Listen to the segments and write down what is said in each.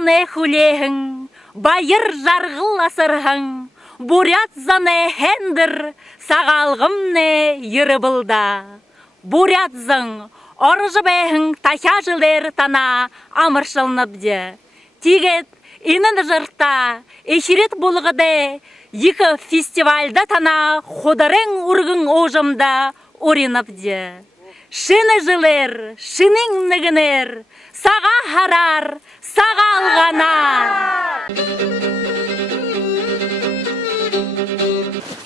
зане хулеһің, байыр жарғыл асырһың, бурят зане хендір, сағалғымне йырыбылда. Бурят зың, оржы бәйхің тахя жылер тана амыршылныбды. Тигет, инын жырта, эширет болғыды, екі фестивальда тана ходарың ургың ожымда орыныбды. Шыны жылыр, шының нігінер, саға харар, саға алғанар.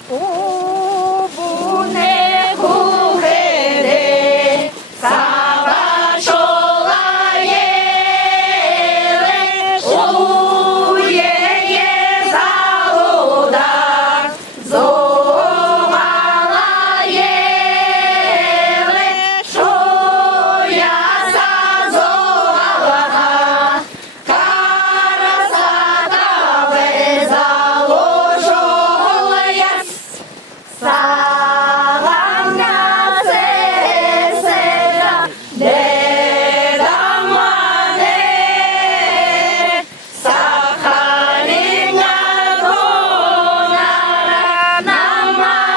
О, бұне күхере, саға шола еле, уеге залуда, зоғала еле, шояса зоғалаға, карасата везало шолаяс. Сағаңа сесеға дедамане, сахарыңа донара намарерор.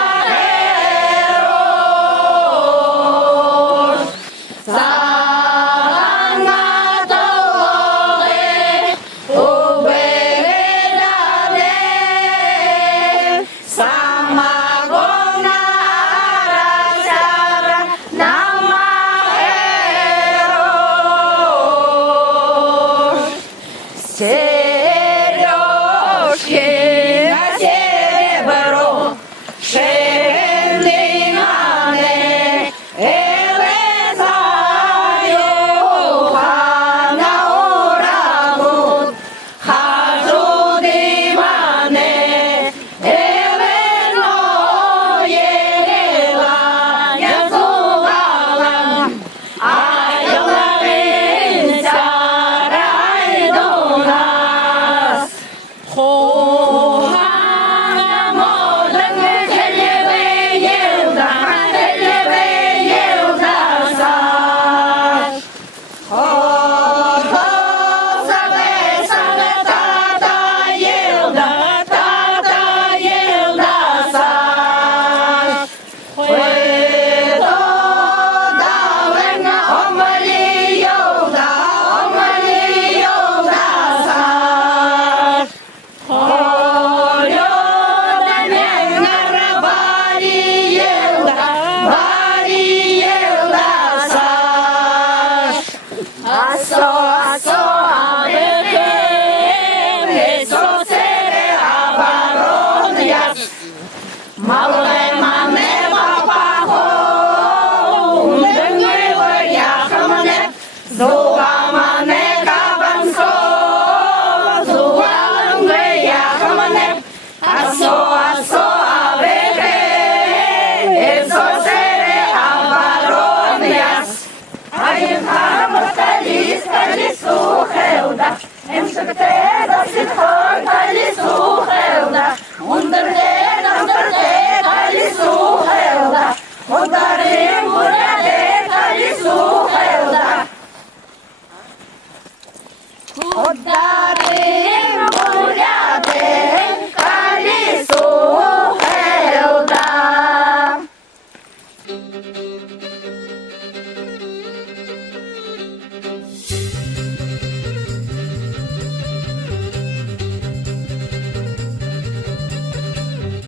Сағаңа толғе убегедане, самагона арасара намарерор. Сережки на серебро, шеллингане, элезаю хана урагут, хажу димане, элено егела, язугала, айдоларын сарайдонас. Хохана модың телебе елдасар. Хохоса бесаны тата елдасар. Хуето давыңа омали елдасар. Холёда меңнара бари елдасар. Асо абекем, эсо сере абарон яс. Мале мане бабахо, умдыңы яхымне, зуғамане кабансо, зуғалыңы яхымне. Асо абекем, эсо сере абарон яс. Айым хамырта лис, калису хелда, эмшыгте да ситхор